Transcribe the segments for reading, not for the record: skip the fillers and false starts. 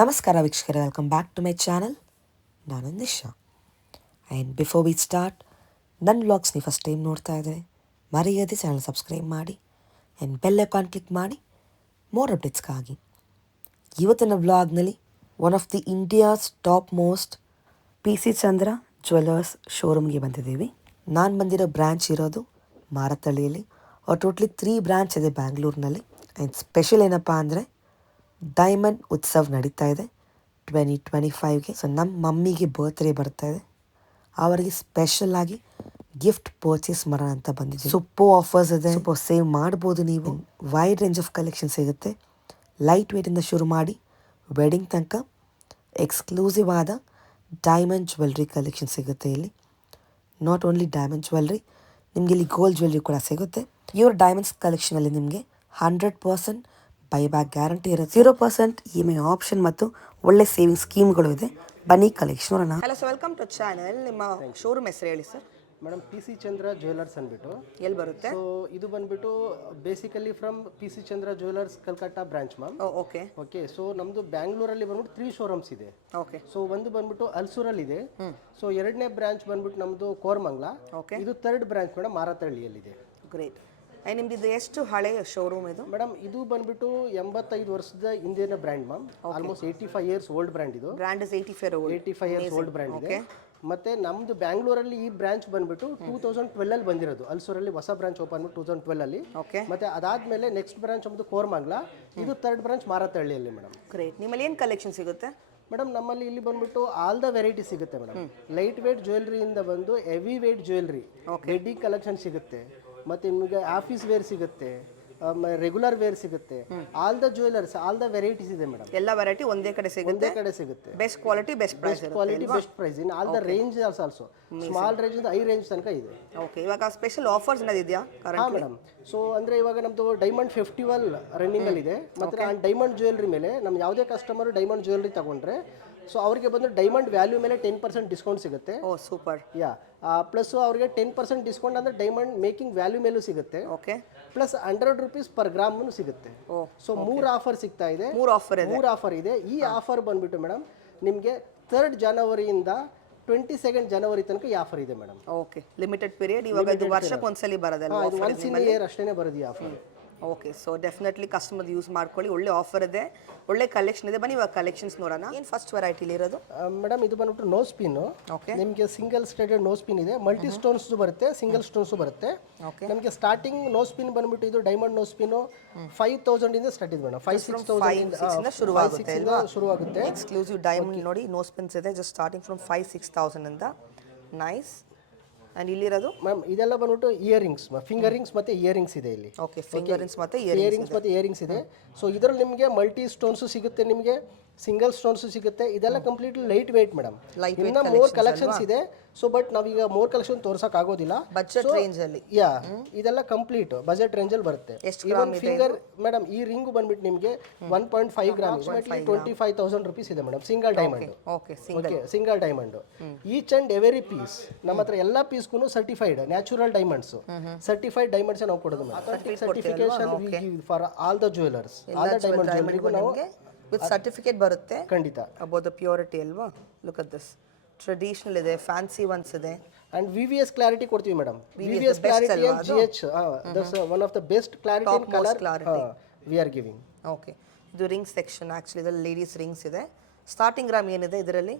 ನಮಸ್ಕಾರ ವೀಕ್ಷಕರೇ, welcome back to my channel. ನಾನು Nisha. And before we start, ನನ್ನ ವ್ಲಾಗ್ಸ್ ನೀವು ಫಸ್ಟ್ ಟೈಮ್ ನೋಡ್ತಾ ಇದ್ದರೆ ಮರೆಯದೆ ಚಾನಲ್ ಸಬ್ಸ್ಕ್ರೈಬ್ ಮಾಡಿ ಆ್ಯಂಡ್ ಬೆಲ್ ಐಕಾನ್ ಕ್ಲಿಕ್ ಮಾಡಿ ಮೋರ್ ಅಪ್ಡೇಟ್ಸ್ಗಾಗಿ. ಇವತ್ತಿನ ವ್ಲಾಗ್ನಲ್ಲಿ one of the India's top most P C Chandra jewellers ಶೋರೂಮ್ಗೆ ಬಂದಿದ್ದೀವಿ. ನಾನು ಬಂದಿರೋ ಬ್ರ್ಯಾಂಚ್ ಇರೋದು ಮಾರತಳ್ಳಿಯಲ್ಲಿ. ಟೋಟ್ಲಿ 3 ಬ್ರ್ಯಾಂಚ್ ಇದೆ ಬ್ಯಾಂಗ್ಳೂರಿನಲ್ಲಿ. ಆ್ಯಂಡ್ ಸ್ಪೆಷಲ್ ಏನಪ್ಪ ಅಂದರೆ ಡೈಮಂಡ್ ಉತ್ಸವ್ ನಡೀತಾ ಇದೆ 2025ಗೆ. ಸೊ ನಮ್ಮ ಮಮ್ಮಿಗೆ ಬರ್ತ್ಡೇ ಬರ್ತಾ ಇದೆ, ಅವರಿಗೆ ಸ್ಪೆಷಲ್ ಆಗಿ ಗಿಫ್ಟ್ ಪರ್ಚೇಸ್ ಮಾಡೋಣ ಅಂತ ಬಂದಿದ್ದೀವಿ. ಸೂಪರ್ ಆಫರ್ಸ್ ಇದೆ, ಸೂಪರ್ ಸೇವ್ ಮಾಡ್ಬೋದು ನೀವು. ವೈಡ್ ರೇಂಜ್ ಆಫ್ ಕಲೆಕ್ಷನ್ ಸಿಗುತ್ತೆ. ಲೈಟ್ ವೇಟಿಂದ ಶುರು ಮಾಡಿ ವೆಡ್ಡಿಂಗ್ ತನಕ ಎಕ್ಸ್ಕ್ಲೂಸಿವ್ ಆದ ಡೈಮಂಡ್ ಜ್ಯುವೆಲ್ರಿ ಕಲೆಕ್ಷನ್ ಸಿಗುತ್ತೆ ಇಲ್ಲಿ. ನಾಟ್ ಓನ್ಲಿ ಡೈಮಂಡ್ ಜ್ಯುವೆಲ್ರಿ, ನಿಮಗೆ ಇಲ್ಲಿ ಗೋಲ್ಡ್ ಜ್ಯುವೆಲ್ರಿ ಕೂಡ ಸಿಗುತ್ತೆ. ಇವ್ರ ಡೈಮಂಡ್ಸ್ ಕಲೆಕ್ಷನಲ್ಲಿ ನಿಮಗೆ 100% ಬೈಬ್ಯಾಕ್ ಗ್ಯಾರಂಟಿ ಇರುತ್ತೆ. 0% EMI ಆಪ್ಷನ್ ಮತ್ತು ಒಳ್ಳೆ ಸೇವಿಂಗ್ ಸ್ಕೀಮ್ಗಳು ಇದೆ. ಬನ್ನಿ ಕಲೆಕ್ಷನ್ ನೋಡೋಣ. Hello sir, welcome to channel. ನಿಮ್ಮ ಶೋರೂಮ್ ಹೆಸರು ಹೇಳಿ sir. Madam P C Chandra jewellers ಅಂದ್ಬಿಟ್ಟು ಎಲ್ಲಿ ಬರುತ್ತೆ? ಸೊ ಇದು ಬಂದ್ಬಿಟ್ಟು basically from P C Chandra jewellers Calcutta branch ma'am. Okay okay, so ನಮ್ಮದು ಬ್ಯಾಂಗ್ಳೂರಲ್ಲಿ ಬಂದ್ಬಿಟ್ಟು 3 ಶೋರೂಮ್ಸ್ ಇದೆ. ಓಕೆ ಸೊ ಒಂದು ಬಂದ್ಬಿಟ್ಟು ಅಲ್ಸೂರಲ್ಲಿ ಇದೆ. ಸೊ ಎರಡನೇ ಬ್ರಾಂಚ್ ಬಂದ್ಬಿಟ್ಟು ನಮ್ಮದು ಕೋರಮಂಗ್ಲ. ಓಕೆ, ಇದು 3rd ಬ್ರಾಂಚ್ ಮೇಡಮ್ ಮಾರತಳ್ಳಿಯಲ್ಲಿದೆ. ಗ್ರೇಟ್. ನಿಮ್ದು ಇದು ಎಷ್ಟು ಹಳೆಯ ಶೋರೂಮ್ ಇದು? ಮೇಡಮ್ ಇದು ಬಂದ್ಬಿಟ್ಟು 85 ವರ್ಷದ ಹಿಂದಿನ brand ma'am. Almost 85 years old brand ಇದು. Brand is 85 years old brand ಇದೆ. ಮತ್ತೆ ನಮ್ದು ಬ್ಯಾಂಗ್ಳೂರಲ್ಲಿ ಈ ಬ್ರಾಂಚ್ ಬಂದ್ಬಿಟ್ಟು 2012 ಅಲ್ಲಿ ಬಂದಿರೋದು. ಅಲ್ಸೂರಲ್ಲಿ ಹೊಸ ಬ್ರಾಂಚ್ ಓಪನ್ ಮಾಡ್ಬಿಟ್ಟು 2012 ಅಲ್ಲಿ. ಓಕೆ, ಮತ್ತೆ ಅದಾದ್ಮೇಲೆ ನೆಕ್ಸ್ಟ್ ಬ್ರಾಂಚ್ ನಮ್ಮದು ಕೋರಮಂಗ್ಲ. ಇದು 3rd ಬ್ರಾಂಚ್ ಮಾರತಳ್ಳಿಯಲ್ಲಿ ಮೇಡಮ್. ಗ್ರೇಟ್. ನಿಮ್ಮಲ್ಲಿ ಏನು ಕಲೆಕ್ಷನ್ ಸಿಗುತ್ತೆ? ಮೇಡಮ್ ನಮ್ಮಲ್ಲಿ ಇಲ್ಲಿ ಬಂದ್ಬಿಟ್ಟು ಆಲ್ ದ ವೆರೈಟಿ ಸಿಗುತ್ತೆ ಮೇಡಮ್. ಲೈಟ್ ವೇಟ್ ಜ್ಯುವೆಲ್ರಿಯಿಂದ ಬಂದು heavy weight jewellery, wedding collection ಸಿಗುತ್ತೆ. ಮತ್ತೆ ನಿಮಗೆ ಆಫೀಸ್ ವೇರ್ ಸಿಗುತ್ತೆ, ರೆಗ್ಯುಲರ್ ವೇರ್ ಸಿಗುತ್ತೆ. All the jewellers, all the varieties ಇದೆ ಮೇಡಮ್. ಎಲ್ಲ ವೆರೈಟಿ ಒಂದೇ ಕಡೆ ಸಿಗುತ್ತೆ. ಒಂದೇ ಕಡೆ ಸಿಗುತ್ತೆ. Best quality, best price. Quality, best price in all the range also. Small range ಇಂದ ಹೈ ರೇಂಜ್ ತನಕ ಇದೆ. ಓಕೆ, ಇವಾಗ ಸ್ಪೆಷಲ್ ಆಫರ್ಸ್ ಏನಾದ್ರು ಇದೆಯಾ? ಹಾ ಮೇಡಮ್. ಸೊ ಅಂದ್ರೆ ಇವಾಗ ನಮ್ದು ಡೈಮಂಡ್ ಫೆಸ್ಟಿವಲ್ ರನ್ನಿಂಗ್ ಅಲ್ಲಿ ಇದೆ. ಮತ್ತೆ ಆ ಡೈಮಂಡ್ ಜ್ಯುವೆಲ್ರಿ ಮೇಲೆ ನಮ್ ಯಾವುದೇ ಕಸ್ಟಮರ್ ಡೈಮಂಡ್ ಜ್ಯುವೆಲ್ರಿ ತಗೊಂಡ್ರೆ ಸೊ ಅವ್ರಿಗೆ ಬಂದು ಡೈಮಂಡ್ ವ್ಯಾಲ್ಯೂ ಮೇಲೆ 10% ಡಿಸ್ಕೌಂಟ್ ಸಿಗುತ್ತೆ. ಓ ಸೂಪರ್. ಯಾ, ಪ್ಲಸ್ ಅವ್ರಿಗೆ 10% ಡಿಸ್ಕೌಂಟ್ ಅಂದ್ರೆ ಡೈಮಂಡ್ ಮೇಕಿಂಗ್ ವ್ಯಾಲ್ಯೂ ಮೇಲೂ ಸಿಗುತ್ತೆ. Okay, plus 100 rupees per gram ಸಿಗುತ್ತೆ. ಸೊ 3 ಆಫರ್ ಸಿಗ್ತಾ ಇದೆ. 3 ಆಫರ್ ಇದೆ. ಈ ಆಫರ್ ಬಂದ್ಬಿಟ್ಟು ಮೇಡಮ್ ನಿಮಗೆ 3rd ಜನವರಿಯಿಂದ 22nd ಜನವರಿ ತನಕ ಈ ಆಫರ್ ಇದೆ ಮೇಡಮ್. Okay, limited period. ಇವಾಗ ಇದು ವರ್ಷಕ್ಕೆ ಒಂದ್ಸಲಿ ಬರೋದಲ್ಲ? ಒನ್ಸ್ ಇನ್ ಇಯರ್ ಅಷ್ಟೇ ಬರೋದು ಈ offer. Okay, so definitely customer use ಮಾಡ್ಕೊಳ್ಳಿ. ಒಳ್ಳೆ ಆಫರ್ ಇದೆ, ಒಳ್ಳೆ ಕಲೆಕ್ಷನ್ ಇದೆ. ಬನ್ನಿ ಇವಾಗ ಕಲೆಕ್ಷನ್ಸ್ ನೋಡೋಣ. ಏನು ಫಸ್ಟ್ ವೆರೈಟಿಲಿ ಇರೋದು? ಮೇಡಮ್ ಇದು ಬಂದ್ಬಿಟ್ಟು ನೋ ಸ್ಪಿನ್. ಓಕೆ, ನಿಮಗೆ ಸಿಂಗಲ್ ಸ್ಟೇಟೆಡ್ ನೋ ಸ್ಪಿನ್ ಇದೆ. ಮಲ್ಟಿ ಸ್ಟೋನ್ಸ್ ಬರುತ್ತೆ, ಸಿಂಗಲ್ ಸ್ಟೋನ್ಸ್ ಬರುತ್ತೆ. ಓಕೆ, ನಮಗೆ ಸ್ಟಾರ್ಟಿಂಗ್ ನೋ ಸ್ಪಿನ್ ಬಂದ್ಬಿಟ್ಟು ಇದು ಡೈಮಂಡ್ ನೋ ಸ್ಪಿನ್ 5000 ಇಂದ ಸ್ಟಾರ್ಟ್ ಇದೆ ಮೇಡಮ್. 5,000 ಶುರುವಾಗುತ್ತೆ. ಎಕ್ಸ್ಕ್ಲೂಸಿವ್ ಡೈಮಂಡ್ ನೋಡಿ, ನೋ ಸ್ಪಿನ್ಸ್ ಇದೆ. ಜಸ್ಟ್ ಸ್ಟಾರ್ಟಿಂಗ್ ಫ್ರಮ್ 5,000-6,000 ಇಂದ. ನೈಸ್. ಆ್ಯಂಡ್ ಇಲ್ಲಿರೋದು ಮ್ಯಾಮ್ ಇದೆಲ್ಲ ಬಂದ್ಬಿಟ್ಟು ಇಯರಿಂಗ್ಸ್, ಫಿಂಗರ್ ರಿಂಗ್ಸ್ ಮತ್ತೆ ಇಯರಿಂಗ್ಸ್ ಇದೆ ಇಲ್ಲಿ. ಓಕೆ, ಫಿಂಗರ್ ರಿಂಗ್ಸ್ ಮತ್ತೆ ಇಯರಿಂಗ್ಸ್ ಇದೆ. ಸೊ ಇದರಲ್ಲಿ ನಿಮಗೆ ಮಲ್ಟಿ ಸ್ಟೋನ್ಸ್ ಸಿಗುತ್ತೆ, ನಿಮಗೆ ಸಿಂಗಲ್ ಸ್ಟೋನ್ಸ್ ಸಿಗುತ್ತೆ. ಇದೆಲ್ಲ ಕಂಪ್ಲೀಟ್ಲಿ ಲೈಟ್ ವೇಟ್ ಮೇಡಮ್. ಇನ್ನ ಮೋರ್ ಕಲೆಕ್ಷನ್ಸ್ ಇದೆ. ಸೊ ಬಟ್ ನಾವೀಗ ಮೋರ್ ಕಲೆಕ್ಷನ್ ತೋರ್ಸಕ್ ಆಗೋದಿಲ್ಲ. ಬಜೆಟ್ ರೇಂಜ್ ಅಲ್ಲಿ ಯಾ, ಇದೆಲ್ಲ ಕಂಪ್ಲೀಟ್ ಬಜೆಟ್ ರೇಂಜ್ ಅಲ್ಲಿ ಬರುತ್ತೆ. ಇವನ್ ಫಿಂಗರ್ ಮೇಡಮ್ ಈ ರಿಂಗ್ ಬಂದ್ಬಿಟ್ಟು ನಿಮಗೆ 1.5 ಗ್ರಾಮ್ 25,000 ರೂಪೀಸ್ ಇದೆ madam. Single diamond. Okay, single diamond. Each and every piece ನಮ್ಮ ಹತ್ರ ಎಲ್ಲ ಪೀಸ್ಗೂ certified natural diamonds, certified diamonds ನಾವು ಕೊಡೋದು madam. Authentic certification for all the jewellers, all the diamond ಜ್ಯುವೆಲರಿಗೂ ನಾವು ವಿತ್ ಸರ್ಟಿಫಿಕೇಟ್ ಬರುತ್ತೆ. ಖಂಡಿತ. ಅಬೌಟ್ ದ ಪ್ಯೂರಿಟಿ ಅಲ್ವಾ? Look at this. ಟ್ರೆಡಿಷನಲ್ ಇದೆ, ಫ್ಯಾನ್ಸಿ ಒನ್ಸ್ ಇದೆ. ಅಂಡ್ VVS ಕ್ಲಾರಿಟಿ ಕೊಡ್ತೀವಿ madam. VVS clarity and GH, that's one of the best clarity in colour we are giving. Okay, ಇದು ರಿಂಗ್ ಸೆಕ್ಷನ್. ಆಕ್ಚುಲಿ ಇದರಲ್ಲಿ ladies rings ಇದೆ. Starting gram ಏನಿದೆ ಇದರಲ್ಲಿ?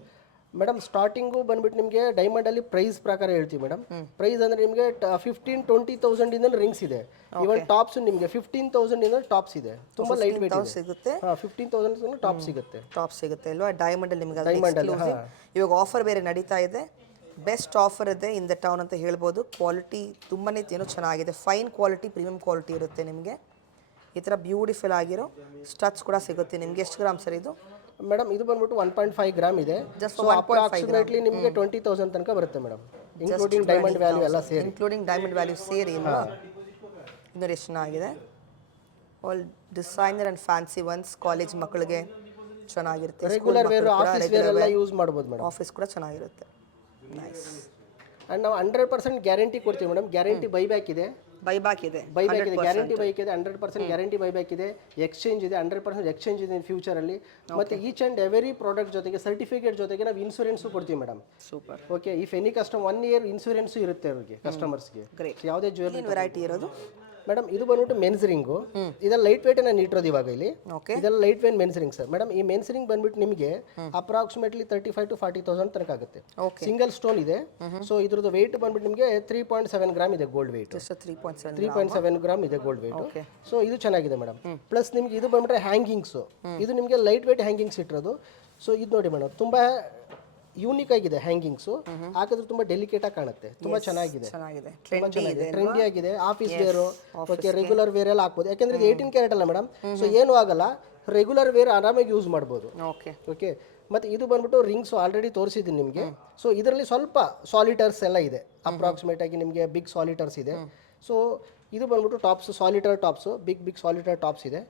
Madam starting ಬಂದ್ಬಿಟ್ಟು ನಿಮಗೆ diamond ಅಲ್ಲಿ ಪ್ರೈಸ್ ಪ್ರಕಾರ ಹೇಳ್ತೀವಿ ಮೇಡಮ್. ಪ್ರೈಸ್ ಅಂದ್ರೆ ನಿಮಗೆ 15,000-20,000 ಇಂದ ರಿಂಗ್ಸ್ ಇದೆ. ಇವನ್ ಟಾಪ್ಸ್ ನಿಮಗೆ 15,000 ಇಂದ ಟಾಪ್ಸ್ ಇದೆ. ತುಂಬಾ ಲೈಟ್ ವೇಟ್ ಸಿಗುತ್ತೆ. 15,000 ಟಾಪ್ ಸಿಗುತ್ತೆ ಅಲ್ವಾ? ಡೈಮಂಡ್ ಅಲ್ಲಿ ನಿಮಗೆ ಇವಾಗ ಆಫರ್ ಬೇರೆ ನಡೀತಾ ಇದೆ. ಬೆಸ್ಟ್ ಆಫರ್ ಇದೆ ಇನ್ ದ ಟೌನ್ ಅಂತ ಹೇಳ್ಬೋದು. ಕ್ವಾಲಿಟಿ ತುಂಬಾನೇ ಏನೋ ಚೆನ್ನಾಗಿದೆ. ಫೈನ್ ಕ್ವಾಲಿಟಿ, ಪ್ರೀಮಿಯಂ ಕ್ವಾಲಿಟಿ ಇರುತ್ತೆ ನಿಮಗೆ. ಈ ಥರ ಬ್ಯೂಟಿಫುಲ್ ಆಗಿರೋ ಸ್ಟಡ್ಸ್ ಕೂಡ ಸಿಗುತ್ತೆ ನಿಮಗೆ. ಎಷ್ಟು ಗ್ರಾಮ್ ಸರ್ ಇದು? ಮೇಡಮ್ ಇದು ಬಂದ್ಬಿಟ್ಟು 1.5 ಗ್ರಾಮ್ ಇದೆ. ಸೊ ಅಪ್ರಾಕ್ಸಿಮೇಟ್ಲಿ ನಿಮಗೆ 20,000 ತನಕ ಬರುತ್ತೆ ಮೇಡಮ್, ಇನ್ಕ್ಲೂಡಿಂಗ್ ಡೈಮಂಡ್ ವ್ಯಾಲ್ಯೂ ಎಲ್ಲ ಸೇರಿ. ಇನ್ಕ್ಲೂಡಿಂಗ್ ಡೈಮಂಡ್ ವ್ಯಾಲ್ಯೂ ಸೇರಿ ಇನ್ನೂ ಎಷ್ಟು ಚೆನ್ನಾಗಿದೆ. All designer and fancy once. College ಮಕ್ಕಳಿಗೆ ಚೆನ್ನಾಗಿರುತ್ತೆ. ರೆಗ್ಯುಲರ್ ವೇರ್, ಆಫೀಸ್ ವೇರ್ ಎಲ್ಲ ಯೂಸ್ ಮಾಡ್ಬೋದು ಮೇಡಮ್. ಆಫೀಸ್ ಕೂಡ ಚೆನ್ನಾಗಿರುತ್ತೆ. ನೈಸ್. ಆ್ಯಂಡ್ ನಾವು 100% ಗ್ಯಾರಂಟಿ ಕೊಡ್ತೀವಿ ಮೇಡಮ್. ಗ್ಯಾರಂಟಿ ಬೈಬ್ಯಾಕ್ ಇದೆ. ಬೈಬ್ಯಾಕ್ ಇದೆ, ಬೈಬ್ಯಾಕ್ ಇದೆ, ಗ್ಯಾರಂಟಿ ಬೈಕ್ ಇದೆ, 100% ಗ್ಯಾರಂಟಿ ಬೈಬ್ಯಾಕ್ ಇದೆ, ಎಕ್ಸ್ಚೇಂಜ್ ಇದೆ, 100% ಎಕ್ಸ್ಚೇಂಜ್ ಇದೆ ಫ್ಯೂಚರಲ್ಲಿ. ಮತ್ತು ಈಚ್ ಆ್ಯಂಡ್ ಎವರಿ ಪ್ರಾಡಕ್ಟ್ ಜೊತೆಗೆ ಸರ್ಟಿಫಿಕೇಟ್ ಜೊತೆಗೆ ನಾವು ಇನ್ಸೂರೆನ್ಸು ಕೊಡ್ತೀವಿ madam. Super. Okay, if any customer 1 year insurance ಇರುತ್ತೆ ಅವ್ರಿಗೆ ಕಸ್ಟಮರ್ಸ್ಗೆ. ಯಾವುದೇ ಜ್ಯುವೆಲ್ಲರಿ ವೆರೈಟಿ ಇರೋದು ಮೇಡಮ್, ಇದು ಬಂದ್ಬಿಟ್ಟು ಮೆನ್ಸ್ ರಿಂಗು. ಇದೆಲ್ಲ ಲೈಟ್ ವೇಟ್ ನಾನು ಇಟ್ಟಿರೋದು ಇವಾಗ ಇಲ್ಲಿ. ಇದೆಲ್ಲ light weight men's ring sir. Madam, ಈ ಮೆನ್ಸ್ ರಿಂಗ್ ಬಂದ್ಬಿಟ್ಟು ನಿಮಗೆ ಅಪ್ರಾಕ್ಸಿಮೇಟ್ಲಿ 35,000 to 40,000 ತನಕ ಆಗುತ್ತೆ. ಸಿಂಗಲ್ ಸ್ಟೋನ್ ಇದೆ. ಸೊ ಇದ್ರದ್ದು ವೆಯ್ಟ್ ಬಂದ್ಬಿಟ್ಟು ನಿಮಗೆ 3.7 ಗ್ರಾಮ್ ಇದೆ ಗೋಲ್ಡ್ ವೆಯ್ಟ್. 3.7 ಗ್ರಾಮ್ ಇದೆ ಗೋಲ್ಡ್ ವೆಯ್ಟ್. ಸೊ ಇದು ಚೆನ್ನಾಗಿದೆ ಮೇಡಮ್. ಪ್ಲಸ್ ನಿಮ್ಗೆ ಇದು ಬಂದ್ಬಿಟ್ರೆ ಹ್ಯಾಂಗಿಂಗ್ಸು. ಇದು ನಿಮಗೆ ಲೈಟ್ ವೇಟ್ ಹ್ಯಾಂಗಿಂಗ್ಸ್ ಇಟ್ಟಿರೋದು. ಸೊ ಇದು ನೋಡಿ ಮೇಡಮ್, ತುಂಬಾ ಯೂನಿಕ್ ಆಗಿದೆ ಹ್ಯಾಂಗಿಂಗ್ಸು. ಹಾಕಿದ್ರೆ ತುಂಬಾ ಡೆಲಿಕೇಟ್ ಆಗಿ ಕಾಣುತ್ತೆ, ತುಂಬಾ ಚೆನ್ನಾಗಿದೆ, ಟ್ರೆಂಡಿ ಆಗಿದೆ. Office wear, okay, regular wear ಎಲ್ಲ ಹಾಕ್ಬೋದು. ಯಾಕಂದ್ರೆ ಇದು 18 ಕ್ಯಾರೆಟ್ ಅಲ್ಲ ಮೇಡಮ್, ಸೊ ಏನು ಆಗಲ್ಲ, ರೆಗ್ಯುಲರ್ ವೇರ್ ಆರಾಮಾಗಿ ಯೂಸ್ ಮಾಡ್ಬೋದು. ಓಕೆ, ಮತ್ತೆ ಇದು ಬಂದ್ಬಿಟ್ಟು ರಿಂಗ್ಸ್ ಆಲ್ರೆಡಿ ತೋರಿಸಿದ್ದೀನಿ ನಿಮಗೆ. ಸೊ ಇದರಲ್ಲಿ ಸ್ವಲ್ಪ ಸಾಲಿಟರ್ಸ್ ಎಲ್ಲ ಇದೆ, ಅಪ್ರಾಕ್ಸಿಮೇಟ್ ಆಗಿ ನಿಮಗೆ ಬಿಗ್ ಸಾಲಿಟರ್ಸ್ ಇದೆ. ಸೊ ಇದು ಬಂದ್ಬಿಟ್ಟು tops, solitaire tops, big solitaire tops ಇದೆ.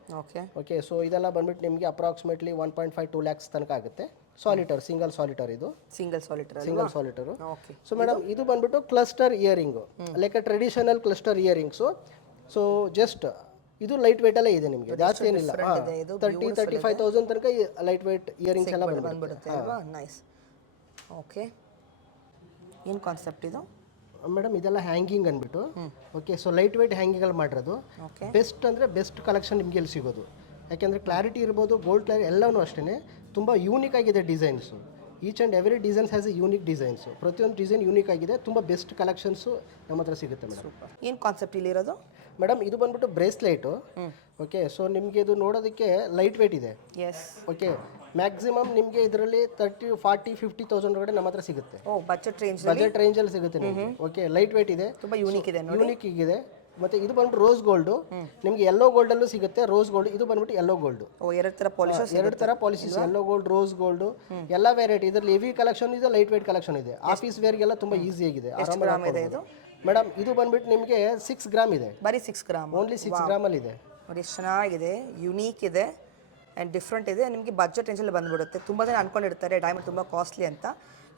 ಓಕೆ, ಸೊ ಇದೆಲ್ಲ ಬಂದ್ಬಿಟ್ಟು ನಿಮಗೆ ಅಪ್ರಾಕ್ಸಿಮೇಟ್ಲಿ 1.5-2 lakhs ತನಕ ಆಗುತ್ತೆ. ಸಾಲಿಟರ್, ಸಿಂಗಲ್ ಸಾಲಿಟರ್, ಇದು ಸಿಂಗಲ್ ಸಾಲಿಟರ್. ಸೊ ಮೇಡಮ್, ಇದು ಬಂದ್ಬಿಟ್ಟು cluster earring, like traditional cluster earrings. So just ಇದು ಲೈಟ್ ವೇಟ್ ಅಲ್ಲೇ ಇದೆ ನಿಮಗೆ, ಜಾಸ್ತಿ ಏನಿಲ್ಲ. 30,000-35,000 ತನಕ ಲೈಟ್ ವೇಟ್ ಇಯರಿಂಗ್ಸ್ ಎಲ್ಲ ಬಂದ್ಬಿಡುತ್ತೆ ಅಲ್ವಾ. ನೈಸ್. ಓಕೆ, ಏನು ಕಾನ್ಸೆಪ್ಟ್ ಇದು ಮೇಡಮ್? ಇದೆಲ್ಲ ಹ್ಯಾಂಗಿಂಗ್ ಅಂದ್ಬಿಟ್ಟು. ಓಕೆ, ಸೊ ಲೈಟ್ ವೇಟ್ ಹ್ಯಾಂಗಿಂಗಲ್ಲಿ ಮಾಡಿರೋದು. ಬೆಸ್ಟ್ ಅಂದರೆ ಬೆಸ್ಟ್ ಕಲೆಕ್ಷನ್ ನಿಮಗೆ ಎಲ್ಲಿ ಸಿಗೋದು. ಯಾಕೆಂದರೆ ಕ್ಲಾರಿಟಿ ಇರ್ಬೋದು, ಗೋಲ್ಡ್ ಕ್ಲಾರಿಟಿ ಎಲ್ಲವೂ ಅಷ್ಟೇ ತುಂಬ ಯೂನಿಕ್ ಆಗಿದೆ designs. Each and every designs has A unique designs. ಪ್ರತಿಯೊಂದು ಡಿಸೈನ್ ಯೂನಿಕ್ ಆಗಿದೆ, ತುಂಬ ಬೆಸ್ಟ್ ಕಲೆಕ್ಷನ್ಸು ನಮ್ಮ ಹತ್ರ ಸಿಗುತ್ತೆ ಮೇಡಮ್. ಏನು ಕಾನ್ಸೆಪ್ಟ್ ಇಲ್ಲಿರೋದು ಮೇಡಮ್? ಇದು ಬಂದ್ಬಿಟ್ಟು ಬ್ರೇಸ್ಲೈಟು. ಓಕೆ, ಸೊ ನಿಮಗೆ ಇದು ನೋಡೋದಕ್ಕೆ ಲೈಟ್ ವೇಟ್ ಇದೆ. ಓಕೆ, ಮ್ಯಾಕ್ಸಿಮಮ್ ನಿಮಗೆ ಇದರಲ್ಲಿ 30,000-40,000-50,000 ಒಳಗಡೆ ನಮ್ಮ ಹತ್ರ ಸಿಗುತ್ತೆ. ಬಜೆಟ್ ರೇಂಜಲ್ಲಿ ಸಿಗುತ್ತೆ ನಿಮಗೆ. ಓಕೆ, ಲೈಟ್ ವೇಟ್ ಇದೆ, ತುಂಬ ಯೂನಿಕ್ ಇದೆ. ಮತ್ತೆ ಇದು ಬಂದ್ಬಿಟ್ಟು ರೋಸ್ ಗೋಲ್ಡು, ನಿಮಗೆ ಯೆಲ್ಲೋ ಗೋಲ್ಡಲ್ಲೂ ಸಿಗುತ್ತೆ. ರೋಸ್ ಗೋಲ್ಡ್, ಇದು ಬಂದ್ಬಿಟ್ಟು ಯೆಲ್ಲೋ ಗೋಲ್ಡು. ಎರಡು ಥರ ಪಾಲಿಶಸ್, ಯೆಲ್ಲೋ ಗೋಲ್ಡ್, ರೋಸ್ ಗೋಲ್ಡು, ಎಲ್ಲ ವೆರೈಟಿ. ಇದರಲ್ಲಿ ಹೆವಿ ಕಲೆಕ್ಷನ್ ಇದೆ, ಲೈಟ್ ವೇಟ್ ಕಲೆಕ್ಷನ್ ಇದೆ. ಆಫೀಸ್ ವೇರ್ಗೆಲ್ಲ ತುಂಬ ಈಸಿ ಆಗಿದೆ. ಮೇಡಮ್, ಇದು ಬಂದ್ಬಿಟ್ಟು ನಿಮಗೆ 6 ಗ್ರಾಮ್ ಇದೆ. ಬರೀ 6 ಗ್ರಾಮ್, ಓನ್ಲಿ 6 ಗ್ರಾಮಲ್ಲಿ ಇದೆ. ನೋಡಿ, ಚೆನ್ನಾಗಿದೆ, ಯುನೀಕ್ ಇದೆ ಆ್ಯಂಡ್ ಡಿಫ್ರೆಂಟ್ ಇದೆ. ನಿಮಗೆ ಬಜೆಟ್ ರೇಂಜಲ್ಲಿ ಬಂದುಬಿಡುತ್ತೆ. ತುಂಬ ಜನ ಅನ್ಕೊಂಡಿರ್ತಾರೆ ಡೈಮಂಡ್ ತುಂಬ ಕಾಸ್ಟ್ಲಿ ಅಂತ.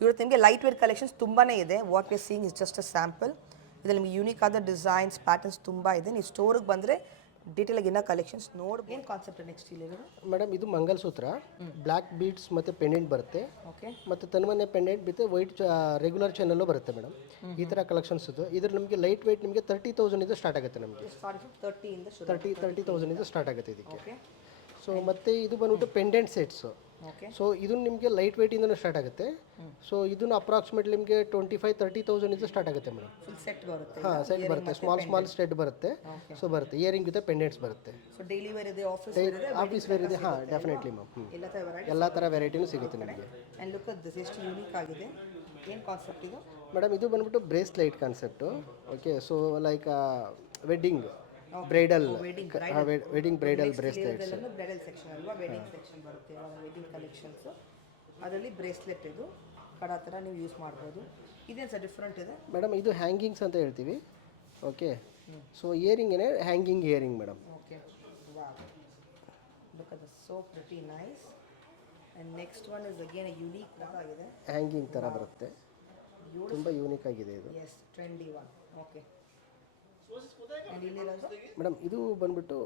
ಇವತ್ತು ನಿಮಗೆ ಲೈಟ್ ವೇಟ್ ಕಲೆಕ್ಷನ್ಸ್ ತುಂಬಾ ಇದೆ. What we seeing is just a sample. ಇದರಲ್ಲಿ ನಿಮಗೆ ಯೂನಿಕ್ ಆದ ಡಿಸೈನ್ಸ್, ಪ್ಯಾಟರ್ನ್ಸ್ ತುಂಬ ಇದೆ. ನೀವು ಸ್ಟೋರಿಗೆ ಬಂದರೆ ಡೀಟೇಲಾಗಿ ಇನ್ನೂ ಕಲೆಕ್ಷನ್ಸ್ ನೋಡಿ. ಏನು ಕಾನ್ಸೆಪ್ಟ್ ನೆಕ್ಸ್ಟ್ ಇಲ್ಲಿ ಮೇಡಮ್? ಇದು ಮಂಗಲಸೂತ್ರ, ಬ್ಲ್ಯಾಕ್ ಬೀಡ್ಸ್ ಮತ್ತು ಪೆಂಡೆಂಟ್ ಬರುತ್ತೆ. ಓಕೆ, ಮತ್ತು ತನ್ಮನೆ ಪೆಂಡೆಂಟ್ ಬಿತ್ತು ವೈಟ್ ರೆಗ್ಯುಲರ್ ಚೈನಲ್ಲೂ ಬರುತ್ತೆ ಮೇಡಮ್. ಈ ಥರ ಕಲೆಕ್ಷನ್ಸ್ ಇದು. ಇದ್ರ ನಿಮಗೆ ಲೈಟ್ ವೇಟ್ ನಿಮಗೆ 30,000 ಸ್ಟಾರ್ಟ್ ಆಗುತ್ತೆ ನಮಗೆ. 30,000 ಸ್ಟಾರ್ಟ್ ಆಗುತ್ತೆ ಇದಕ್ಕೆ. ಸೊ ಮತ್ತು ಇದು ಬಂದ್ಬಿಟ್ಟು ಪೆಂಡೆಂಟ್ ಸೆಟ್ಸು. ಸೊ ಇದು ನಿಮಗೆ ಲೈಟ್ ವೇಟಿಂದನೂ ಸ್ಟಾರ್ಟ್ ಆಗುತ್ತೆ. ಸೊ ಇದನ್ನು ಅಪ್ರಾಕ್ಸಿಮೇಟ್ಲಿ ನಿಮಗೆ 25,000-30,000 ಸ್ಟಾರ್ಟ್ ಆಗುತ್ತೆ ಮೇಡಮ್. ಸೆಟ್ ಬರುತ್ತೆ. ಹಾಂ, ಸೆಟ್ ಬರುತ್ತೆ, ಸ್ಮಾಲ್ ಸೆಟ್ ಬರುತ್ತೆ. ಸೊ ಬರುತ್ತೆ, ಇಯರಿಂಗ್ ಜೊತೆ ಪೆಂಡೆಂಟ್ಸ್ ಬರುತ್ತೆ. ಡೈಲಿ ವೇರ್ ಇದೆ, ಆಫೀಸ್ ವೇರ್ ಇದೆ. ಹಾಂ, ಡೆಫಿನೆಟ್ಲಿ ಮ್ಯಾಮ್. ಎಲ್ಲ ಥರ ವೆರೈಟಿನೂ ಸಿಗುತ್ತೆ ನಿಮಗೆ. ಎಷ್ಟು ಯೂನಿಕ್ ಆಗಿದೆ. ಏನು ಕಾನ್ಸೆಪ್ಟ್ ಇದು ಮೇಡಮ್? ಇದು ಬಂದ್ಬಿಟ್ಟು bracelet concept. Okay, so like wedding bridal bracelets. Bridal section ಅಲ್ವಾ, ವೆಡ್ಡಿಂಗ್ ಸೆಕ್ಷನ್ ಬರುತ್ತೆ, ವೆಡ್ಡಿಂಗ್ ಕಲೆಕ್ಷನ್ಸು. ಅದರಲ್ಲಿ ಬ್ರೇಸ್ಲೆಟ್ ಇದು ಕಡ ಥರ ನೀವು ಯೂಸ್ ಮಾಡ್ಬೋದು. ಇದೇನು ಸರ್ ಡಿಫ್ರೆಂಟ್ ಇದೆ ಮೇಡಮ್? ಇದು ಹ್ಯಾಂಗಿಂಗ್ಸ್ ಅಂತ ಹೇಳ್ತೀವಿ. ಓಕೆ, ಸೊ ಇಯರಿಂಗೇನೆ hanging earring madam. Okay, look at the so pretty nice. And next one is again unique ಆಗಿದೆ, ಹ್ಯಾಂಗಿಂಗ್ ಥರ ಬರುತ್ತೆ, ತುಂಬ ಯೂನಿಕ್ ಆಗಿದೆ ಇದು. Yes, trendy one. Okay madam, ಇದು ಬಂದ್ಬಿಟ್ಟು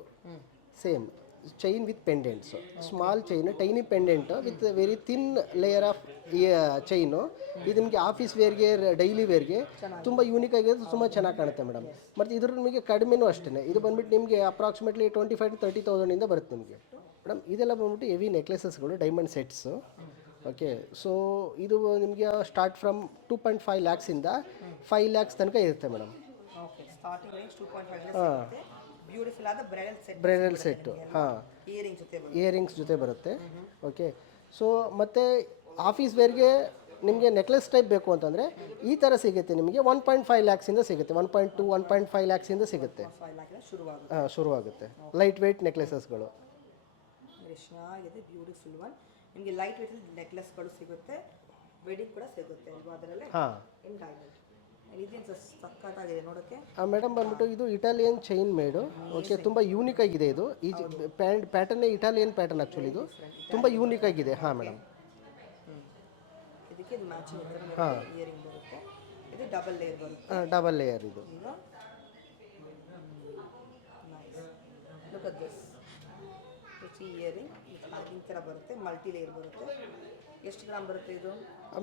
same chain with pendants, small chain, tiny pendant with very thin layer of chain. ಇದು ನಿಮಗೆ ಆಫೀಸ್ ವೇರ್ಗೆ, ಡೈಲಿ ವೇರ್ಗೆ ತುಂಬ ಯೂನಿಕ್ ಆಗಿರೋದು, ತುಂಬ ಚೆನ್ನಾಗಿ ಕಾಣುತ್ತೆ ಮೇಡಮ್. ಮತ್ತು ಇದ್ರ ನಿಮಗೆ ಕಡಿಮೆನೂ ಅಷ್ಟೇ. ಇದು ಬಂದ್ಬಿಟ್ಟು ನಿಮಗೆ ಅಪ್ರಾಕ್ಸಿಮೇಟ್ಲಿ 25,000-30,000 ಬರುತ್ತೆ ನಿಮಗೆ ಮೇಡಮ್. ಇದೆಲ್ಲ ಬಂದ್ಬಿಟ್ಟು ಹೆವಿ ನೆಕ್ಲೆಸಸ್ಗಳು, ಡೈಮಂಡ್ ಸೆಟ್ಸು. ಓಕೆ, ಸೊ ಇದು ನಿಮಗೆ ಸ್ಟಾರ್ಟ್ ಫ್ರಮ್ 2.5 lakhs 5 lakhs ತನಕ ಇರುತ್ತೆ madam. Starting range 2.5 lakhs. Beautiful ಆದ ಬ್ರೈಡಲ್ ಸೆಟ್ಟು. ಹಾಂ, ಇಯರಿಂಗ್ಸ್ ಜೊತೆ ಬರುತ್ತೆ. ಓಕೆ, ಸೊ ಮತ್ತು ಆಫೀಸ್ ವೇರ್ಗೆ ನಿಮಗೆ ನೆಕ್ಲೆಸ್ ಟೈಪ್ ಬೇಕು ಅಂತಂದರೆ ಈ ಥರ ಸಿಗುತ್ತೆ ನಿಮಗೆ. 1.5 lakhs ಸಿಗುತ್ತೆ, 1.5 lakhs ಸಿಗುತ್ತೆ. ಹಾಂ, ಶುರುವಾಗುತ್ತೆ ಲೈಟ್ ವೇಟ್ ನೆಕ್ಲೆಸಸ್ಗಳು. ಚೆನ್ನಾಗಿದೆ, ಬ್ಯೂಟಿಫುಲ್ ಒನ್. ನಿಮಗೆ ಲೈಟ್ ವೇಟ್ ನೆಕ್ಲೆಸ್ಗಳು ಸಿಗುತ್ತೆ, ವೆಡ್ಡಿಂಗ್ ಕೂಡ ಸಿಗುತ್ತೆ ಅಲ್ವಾ ಅದರಲ್ಲೇ. ಹಾಂ, ಇನ್ ಡೈಮಂಡ್. ಇದೇನು ಸಕ್ಕತ್ತಾಗಿದೆ ನೋಡೋಕ್ಕೆ. ಮೇಡಮ್ ಬಂದ್ಬಿಟ್ಟು ಇದು ಇಟಾಲಿಯನ್ ಚೈನ್ ಮೇಡು. ಓಕೆ, ತುಂಬ ಯೂನಿಕ್ ಆಗಿದೆ ಇದು. ಈ ಪ್ಯಾಟರ್ನೇ ಇಟಾಲಿಯನ್ ಪ್ಯಾಟರ್ನ್ ಆ್ಯಕ್ಚುಲಿ. ಇದು ತುಂಬ ಯೂನಿಕ್ ಆಗಿದೆ. ಹಾಂ ಮೇಡಮ್, ಇದಕ್ಕೆ ಮ್ಯಾಚಿಂಗ್ ಇಯರಿಂಗ್ ಬರುತ್ತೆ. ಇದು ಡಬಲ್ ಲೇಯರ್ ಬರುತ್ತೆ. ಡಬಲ್ ಲೇಯರ್ ಇದು. Look at this earring hanging ಥರ ಬರುತ್ತೆ, ಮಲ್ಟಿ ಲೇಯರ್ ಬರುತ್ತೆ. ಎಷ್ಟು ಗ್ರಾಮ್ ಬರುತ್ತೆ ಇದು?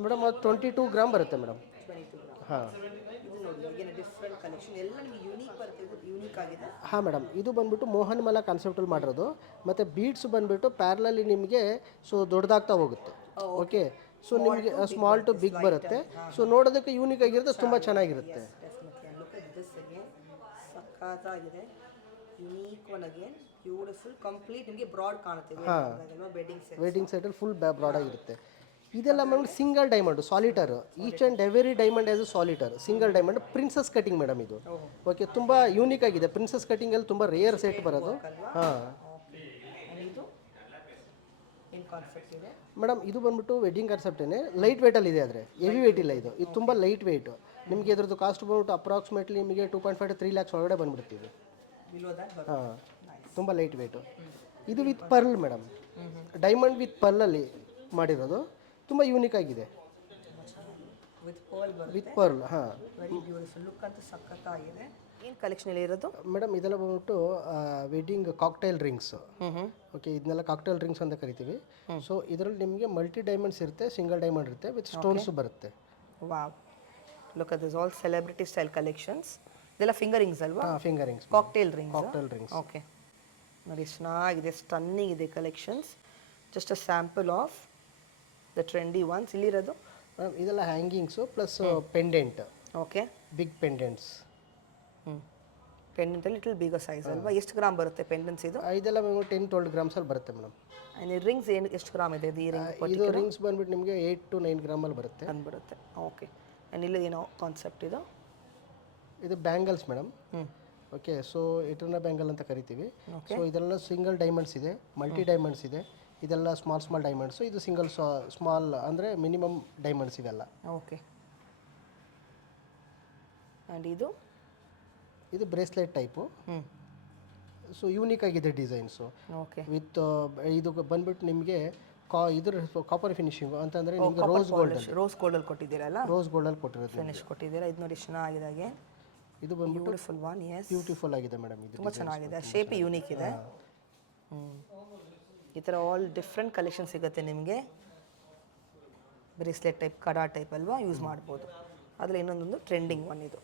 ಮೇಡಮ್ ಅದು 22 ಗ್ರಾಮ್ ಬರುತ್ತೆ ಮೇಡಮ್. 22 ಗ್ರಾಮ್. ಹಾಂ ಇದು ನೋಡಿ ಏನು ಡಿಫ್ರೆಂಟ್ ಕಲೆಕ್ಷನ್, ಎಲ್ಲ ನಿಮಗೆ ಯೂನಿಕ್ ಬರುತ್ತೆ, ಇದು ಯೂನಿಕ್ ಆಗಿದೆ. ಹಾಂ ಮೇಡಮ್, ಇದು ಬಂದ್ಬಿಟ್ಟು ಮೋಹನ್ ಮಲ ಕಾನ್ಸೆಪ್ಟಲ್ಲಿ ಮಾಡಿರೋದು. ಮತ್ತು ಬೀಡ್ಸ್ ಬಂದುಬಿಟ್ಟು ಪ್ಯಾರಲಲ್ಲಿ ನಿಮಗೆ ಸೊ ದೊಡ್ಡದಾಗ್ತಾ ಹೋಗುತ್ತೆ. ಓಕೆ, ಸೊ ನಿಮಗೆ ಸ್ಮಾಲ್ ಟು ಬಿಗ್ ಬರುತ್ತೆ. ಸೊ ನೋಡೋದಕ್ಕೆ ಯೂನಿಕ್ ಆಗಿರುತ್ತೆ, ತುಂಬ ಚೆನ್ನಾಗಿರುತ್ತೆ. Definitely look at this again, ಸಖತ್ತಾಗಿದೆ, unique one again, beautiful, complete ನಿಮಗೆ ಬ್ರಾಡ್ ಕಾಣುತ್ತೆ. ಬೆಡ್ಡಿಂಗ್ ಸೆಟ್, ವೆಡ್ಡಿಂಗ್ ಸೆಟಲ್ಲಿ ಫುಲ್ ಬ್ರಾಡ್ ಆಗಿರುತ್ತೆ. ಇದೆಲ್ಲ madam single diamond solitaire, each and every diamond as a solitaire, single diamond princess cutting madam ಇದು. Okay, ತುಂಬ unique ಆಗಿದೆ. Princess ಕಟಿಂಗಲ್ಲಿ ತುಂಬ ರೇರ್ ಸೆಟ್ ಬರೋದು. ಹಾಂ ಇದು ಏನು ಕಾನ್ಸೆಪ್ಟ್ ಇದೆ ಮೇಡಮ್, ಇದು ಬಂದ್ಬಿಟ್ಟು ವೆಡ್ಡಿಂಗ್ ಕಾನ್ಸೆಪ್ಟೇ, ಲೈಟ್ ವೇಟಲ್ಲಿ ಇದೆ. ಆದರೆ ಹೆವಿ ವೇಟ್ ಇಲ್ಲ ಇದು. ಇದು ತುಂಬ ಲೈಟ್ ವೇಟ್. ನಿಮಗೆ ಇದ್ರದ್ದು ಕಾಸ್ಟ್ ಬಂದ್ಬಿಟ್ಟು ಅಪ್ರಾಕ್ಸಿಮೇಟ್ಲಿ ನಿಮಗೆ 2.5 to 3 lakhs ಒಳಗಡೆ ಬಂದ್ಬಿಡ್ತೀವಿ. ಬಿಲೋ ದಟ್ ಹಾಂ, ತುಂಬ ಲೈಟ್ ವೇಟು. ಇದು with pearl madam, diamond with ಪರ್ಲಲ್ಲಿ ಮಾಡಿರೋದು, ತುಂಬ ಯೂನಿಕ್ ಆಗಿದೆ. ವಿತ್ ಪರ್ಲ್ ಬರುತ್ತೆ, ವಿತ್ ಪರ್ಲ್. ಹಾಂ, ವೆರಿ ಬ್ಯೂಟಿಫುಲ್, ಲುಕ್ ಅಂತೂ ಸಖತ್ತಾಗಿದೆ. ಏನು ಕಲೆಕ್ಷನಲ್ಲಿ ಇರೋದು ಮೇಡಮ್? ಇದೆಲ್ಲ ಬಂದ್ಬಿಟ್ಟು ವೆಡ್ಡಿಂಗ್ ಕಾಕ್ಟೈಲ್ ರಿಂಗ್ಸ್. ಓಕೆ, ಇದನ್ನೆಲ್ಲ ಕಾಕ್ಟೈಲ್ ರಿಂಗ್ಸ್ ಅಂತ ಕರಿತೀವಿ. ಸೊ ಇದರಲ್ಲಿ ನಿಮಗೆ ಮಲ್ಟಿ ಡೈಮಂಡ್ಸ್ ಇರುತ್ತೆ, ಸಿಂಗಲ್ ಡೈಮಂಡ್ ಇರುತ್ತೆ, ವಿತ್ ಸ್ಟೋನ್ಸ್ ಬರುತ್ತೆ. Wow, look at this all celebrity style collections. ಇದೆಲ್ಲ ಫಿಂಗರ್ ರಿಂಗ್ಸ್ ಅಲ್ವಾ? ಹಾಂ, finger rings, cocktail rings. Cocktail rings. Okay ನೋಡಿ, ಎಷ್ಟು ಚೆನ್ನಾಗಿದೆ, ಸ್ಟನ್ನಿಂಗ್ ಇದೆ collections. Just a sample of the trendy ones. ಇಲ್ಲಿರೋದು ಮೇಡಮ್ ಇದೆಲ್ಲ hangings plus pendant. Okay, big pendants. ಪೆಂಡೆಂಟಲ್ಲಿ ಲಿಟಲ್ ಬಿಗರ್ ಸೈಜ್ ಅಲ್ವಾ? ಎಷ್ಟು ಗ್ರಾಮ್ ಬರುತ್ತೆ ಪೆಂಡೆಂಟ್ಸ್ ಇದು? ಇದೆಲ್ಲ 10-12 ಗ್ರಾಮ್ಸಲ್ಲಿ ಬರುತ್ತೆ ಮೇಡಮ್. ರಿಂಗ್ಸ್ ಏನು ಎಷ್ಟು ಗ್ರಾಮ್ ಇದೆ ಇದು? ಈ ರಿಂಗ್ ಇದು ರಿಂಗ್ಸ್ ಬಂದ್ಬಿಟ್ಟು ನಿಮಗೆ 8 to 9 ಗ್ರಾಮಲ್ಲಿ ಬರುತ್ತೆ. ಬಂದ್ಬಿಡುತ್ತೆ. ಓಕೆ, ಆ್ಯಂಡ್ ಇಲ್ಲಿ ಏನೋ ಕಾನ್ಸೆಪ್ಟ್ ಇದು? ಇದು bangles madam. Okay, so eternal bangle ಅಂತ ಕರಿತೀವಿ. ಸೊ ಇದೆಲ್ಲ ಸಿಂಗಲ್ ಡೈಮಂಡ್ಸ್ ಇದೆ, ಮಲ್ಟಿ ಡೈಮಂಡ್ಸ್ ಇದೆ. ಇದೆಲ್ಲ ಸ್ಮಾಲ್ ಡೈಮಂಡ್ಸು. ಇದು ಸಿಂಗಲ್ ಸ್ಮಾಲ್ ಅಂದರೆ ಮಿನಿಮಮ್ ಡೈಮಂಡ್ಸ್ ಇವೆಲ್ಲ. ಓಕೆ, ಆ್ಯಂಡ್ ಇದು ಬ್ರೇಸ್ಲೆಟ್ ಟೈಪು. ಸೊ ಯೂನಿಕ್ ಆಗಿದೆ ಡಿಸೈನ್ಸು. ಓಕೆ, ವಿತ್ ಇದು ಬಂದ್ಬಿಟ್ಟು ನಿಮಗೆ ಇದ್ರ ಕಾಪರ್ ಫಿನಿಶಿಂಗು ಅಂತಂದರೆ ನಿಮಗೆ ರೋಸ್ ಗೋಲ್ಡಲ್ಲಿ ಕೊಟ್ಟಿದ್ದೀರಲ್ಲ? ರೋಸ್ ಗೋಲ್ಡಲ್ಲಿ ಕೊಟ್ಟಿರೋದು ಫಿನಿಶ್ ಕೊಟ್ಟಿದ್ದೀರಾ. ಇದು ನೋಡಿ ಚೆನ್ನಾಗಿದೆ. ಇದು ಬಂದ್ಬಿಟ್ಟು ಬ್ಯೂಟಿಫುಲ್ ಒನ್. ಎಸ್, ಬ್ಯೂಟಿಫುಲ್ ಆಗಿದೆ ಮೇಡಮ್. ಇದು ತುಂಬ ಚೆನ್ನಾಗಿದೆ, ಶೇಪ್ ಯೂನಿಕ್ ಇದೆ. ಈ ಥರ ಆಲ್ ಡಿಫ್ರೆಂಟ್ ಕಲೆಕ್ಷನ್ ಸಿಗುತ್ತೆ ನಿಮಗೆ. ಬ್ರೇಸ್ಲೆಟ್ ಟೈಪ್, ಕಡಾ ಟೈಪ್ ಅಲ್ವಾ, ಯೂಸ್ ಮಾಡ್ಬೋದು. ಅದರಲ್ಲಿ ಇನ್ನೊಂದೊಂದು ಟ್ರೆಂಡಿಂಗ್ ಒನ್ ಇದು.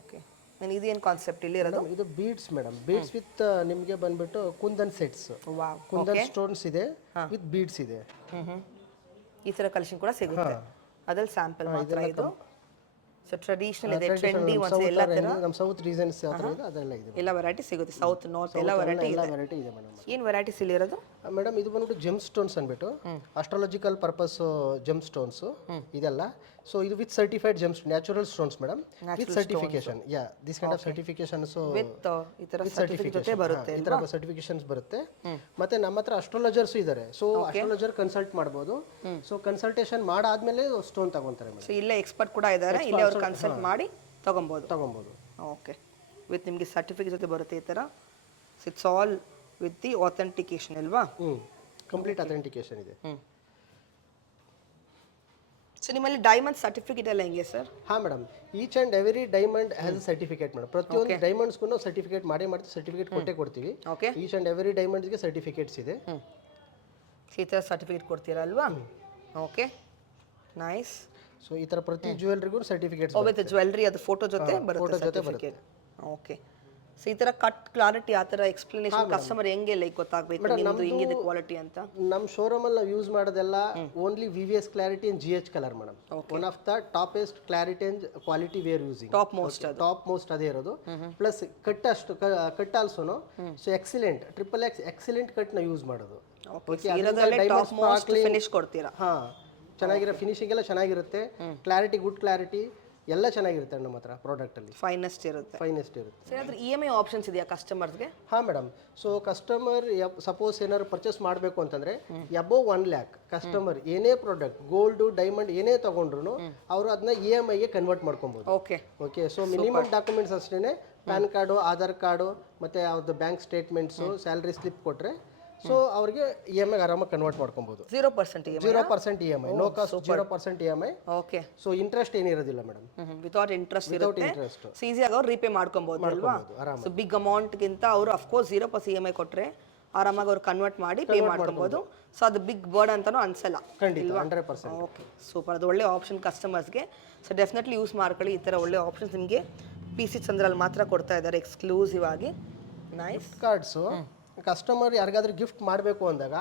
ಓಕೆ, ನಾನು ಇದೇನು ಕಾನ್ಸೆಪ್ಟ್ ಇಲ್ಲಿ ಇರೋದು? ಇದು ಬೀಡ್ಸ್ ಮೇಡಮ್, ಬೀಡ್ಸ್ ವಿತ್ ನಿಮಗೆ ಬಂದ್ಬಿಟ್ಟು kundan sets. Wow, kundan stones ಇದೆ, ವಿತ್ ಬೀಡ್ಸ್ ಇದೆ. ಈ ಥರ ಕಲೆಕ್ಷನ್ ಕೂಡ ಸಿಗುತ್ತೆ. ಅದ್ರಲ್ಲಿ ಸ್ಯಾಂಪಲ್ ಮಾತ್ರ ಇದು. ಸೊ ಟ್ರೆಡಿಷನಲ್ ಇದೆ, ಟ್ರೆಂಡಿ ಒನ್ಸ್, ಎಲ್ಲ ಥರ ನಮ್ಮ ಸೌತ್ ರೀಸನ್ಸ್ ಯಾವ ಥರ ಇದೆ ಅದೆಲ್ಲ ಇದೆ. ಎಲ್ಲ ವೆರೈಟಿ ಸಿಗುತ್ತೆ, ಸೌತ್ ನಾರ್ತ್ ಎಲ್ಲ ವೆರೈಟಿ ಇದೆ. ವೆರೈಟಿ ಇದೆ ಮೇಡಮ್. ಏನು ವೆರೈಟೀಸ್ ಇಲ್ಲಿ ಇರೋದು ಮೇಡಮ್? ಇದು ಬಂದ್ಬಿಟ್ಟು ಜೆಮ್ ಸ್ಟೋನ್ಸ್ ಅಂದ್ಬಿಟ್ಟು ಅಸ್ಟ್ರಾಲಜಿಕಲ್ ಪರ್ಪಸ್ ಜೆಮ್ ಸ್ಟೋನ್ಸ್ ಇದೆಲ್ಲ. ಸೊ ಇದು with certified GeM natural stones madam, with certification. Yeah, this kind of certifications with ಈ ಥರ ಸರ್ಟಿಫಿಕೇಟ್ ಜೊತೆ ಬರುತ್ತೆ. ಈ ಥರ ಸರ್ಟಿಫಿಕೇಶನ್ಸ್ ಬರುತ್ತೆ. ಮತ್ತೆ ನಮ್ಮ ಹತ್ರ ಅಸ್ಟ್ರಾಲಜರ್ಸ್ ಇದ್ದಾರೆ. ಸೊ ಅಸ್ಟ್ರಾಲಜರ್ ಕನ್ಸಲ್ಟ್ ಮಾಡ್ಬೋದು. ಸೊ ಕನ್ಸಲ್ಟೇಷನ್ ಮಾಡಾದ್ಮೇಲೆ ಸ್ಟೋನ್ ತಗೊಂತಾರೆ ಮೇಡಮ್. ಸೊ ಇಲ್ಲೇ ಎಕ್ಸ್ಪರ್ಟ್ ಕೂಡ ಇದ್ದಾರೆ, ಇಲ್ಲೇ ಅವ್ರು ಕನ್ಸಲ್ಟ್ ಮಾಡಿ ತಗೊಬೋದು. ಓಕೆ, ವಿತ್ ನಿಮಗೆ ಸರ್ಟಿಫಿಕೇಟ್ ಜೊತೆ ಬರುತ್ತೆ ಈ ಥರ. It's all with the authentication ಅಲ್ವಾ? ಕಂಪ್ಲೀಟ್ ಅಥೆಂಟಿಕೇಶನ್ ಇದೆ. ಸೊ ನಿಮ್ಮಲ್ಲಿ ಡೈಮಂಡ್ ಸರ್ಟಿಫಿಕೇಟ್ ಎಲ್ಲ ಹೆಂಗೆ ಸರ್? ಹಾಂ madam, each and every diamond has a certificate madam. ಪ್ರತಿಯೊಂದು ಡೈಮಂಡ್ಸ್ಗೂ ಸರ್ಟಿಫಿಕೇಟ್ ಮಾಡ್ತೀವಿ, ಸರ್ಟಿಫಿಕೇಟ್ ಕೊಡ್ತೀವಿ. ಓಕೆ, ಈಚ್ ಆ್ಯಂಡ್ ಎವರಿ ಡೈಮಂಡ್ಸ್ಗೆ ಸರ್ಟಿಫಿಕೇಟ್ಸ್ ಇದೆ. ಈ ಥರ ಸರ್ಟಿಫಿಕೇಟ್ ಕೊಡ್ತೀರಾ ಅಲ್ವಾ? Okay, nice. ಸೊ ಈ ಥರ ಪ್ರತಿ ಜ್ಯುವೆಲ್ರಿಗೂ ಸರ್ಟಿಫಿಕೇಟ್ಸ್ ವಿತ್ ಜ್ಯುವೆಲ್ರಿ ಅದು ಫೋಟೋ ಜೊತೆ ಬರುತ್ತೆ ಸರ್ಟಿಫಿಕೇಟ್. ಓಕೆ, ಸೊ ಈ ಥರ ಕಟ್ ಕ್ಲಾರಿಟಿ, ಆ ಥರ ಎಕ್ಸ್ಪ್ಲನೇಷನ್ ಕಸ್ಟಮರ್ ಹೆಂಗೆ ಲೈಕ್ ಗೊತ್ತಾಗಬೇಕು ನಿಮ್ಮದು ಹೆಂಗಿದೆ ಕ್ವಾಲಿಟಿ ಅಂತ? ನಮ್ಮ ಶೋರೂಮಲ್ಲಿ ನಾವು ಯೂಸ್ ಮಾಡೋದೆಲ್ಲ only VVS clarity and GH colour madam. One of the toppest clarity and quality we are using. Top most ಅದೇ ಇರೋದು. ಪ್ಲಸ್ ಕಟ್ ಆಲ್ಸೋನು. So excellent XXX excellent cut ನ ಯೂಸ್ ಮಾಡೋದು. ಟಾಪ್ ಮೋಸ್ಟ್ ಫಿನಿಶ್ ಕೊಡ್ತೀರಾ? ಹಾಂ, ಚೆನ್ನಾಗಿರೋ finishing ಎಲ್ಲ ಚೆನ್ನಾಗಿರುತ್ತೆ. ಕ್ಲಾರಿಟಿ, ಗುಡ್ ಕ್ಲಾರಿಟಿ ಎಲ್ಲ ಚೆನ್ನಾಗಿರುತ್ತೆ ನಮ್ಮ ಹತ್ರ ಪ್ರಾಡಕ್ಟಲ್ಲಿ. ಫೈನೆಸ್ಟ್ ಇರುತ್ತೆ. ಸರ್ ಅದ್ರ EMI ಆಪ್ಷನ್ಸ್ ಇದೆಯಾ ಕಸ್ಟಮರ್ಸ್ಗೆ? ಹಾಂ ಮೇಡಮ್. ಸೊ ಕಸ್ಟಮರ್ ಸಪೋಸ್ ಏನಾದ್ರು ಪರ್ಚೇಸ್ ಮಾಡಬೇಕು ಅಂತಂದರೆ ಅಬೋವ್ 1 lakh ಕಸ್ಟಮರ್ ಏನೇ ಪ್ರಾಡಕ್ಟ್, ಗೋಲ್ಡು, ಡೈಮಂಡ್ ಏನೇ ತೊಗೊಂಡ್ರು ಅವರು ಅದನ್ನ EMIಗೆ ಕನ್ವರ್ಟ್ ಮಾಡ್ಕೊಬೋದು. ಓಕೆ, ಸೊ ಮಿನಿಮಮ್ ಡಾಕ್ಯುಮೆಂಟ್ಸ್ ಅಷ್ಟೇ, ಪ್ಯಾನ್ ಕಾರ್ಡು, ಆಧಾರ್ ಕಾರ್ಡು, ಮತ್ತು ಅವ್ರದ್ದು ಬ್ಯಾಂಕ್ ಸ್ಟೇಟ್ಮೆಂಟ್ಸು, ಸ್ಯಾಲ್ರಿ ಸ್ಲಿಪ್ ಕೊಟ್ಟರೆ ಸೊ ಅವ್ರಿಗೆ EMI ಆರಾಮಾಗಿ ಕನ್ವರ್ಟ್ ಮಾಡ್ಕೊಬೋದು. 0% EMI. 0% EMI, no cost 0% EMI. Okay. So interest ಏನಿರೋದಿಲ್ಲ madam. Without interest ಇರುತ್ತೆ. interest. ಸೊ ಈಸಿಯಾಗಿ ಅವ್ರು ರೀಪೇ ಮಾಡ್ಕೊಬೋದು ಅಲ್ವಾ? ಸೊ ಬಿಗ್ ಅಮೌಂಟ್ಗಿಂತ ಅವರು ಅಫ್ಕೋರ್ಸ್ 0% EMI ಕೊಟ್ಟರೆ ಆರಾಮಾಗಿ ಅವ್ರು ಕನ್ವರ್ಟ್ ಮಾಡಿ ಪೇ ಮಾಡ್ಕೊಬೋದು. ಸೊ ಅದು ಬಿಗ್ ಬರ್ಡ್ ಅಂತಾನೂ ಅನ್ಸಲ್ಲ. ಖಂಡಿತ 100%. Okay, super. ಅದು ಒಳ್ಳೆ ಆಪ್ಷನ್ ಕಸ್ಟಮರ್ಸ್ಗೆ. ಸೊ ಡೆಫಿನೆಟ್ಲಿ ಯೂಸ್ ಮಾಡ್ಕೊಳ್ಳಿ. ಈ ಥರ ಒಳ್ಳೆ ಆಪ್ಷನ್ಸ್ ನಿಮಗೆ PC ಚಂದ್ರಲ್ಲಿ ಮಾತ್ರ ಕೊಡ್ತಾ ಇದ್ದಾರೆ ಎಕ್ಸ್ಕ್ಲೂಸಿವ್ ಆಗಿ. ನೈಸ್. ಕಾರ್ಡ್ಸು ಕಸ್ಟಮರ್ ಯಾರಿಗಾದ್ರೂ ಗಿಫ್ಟ್ ಮಾಡಬೇಕು ಅಂದಾಗ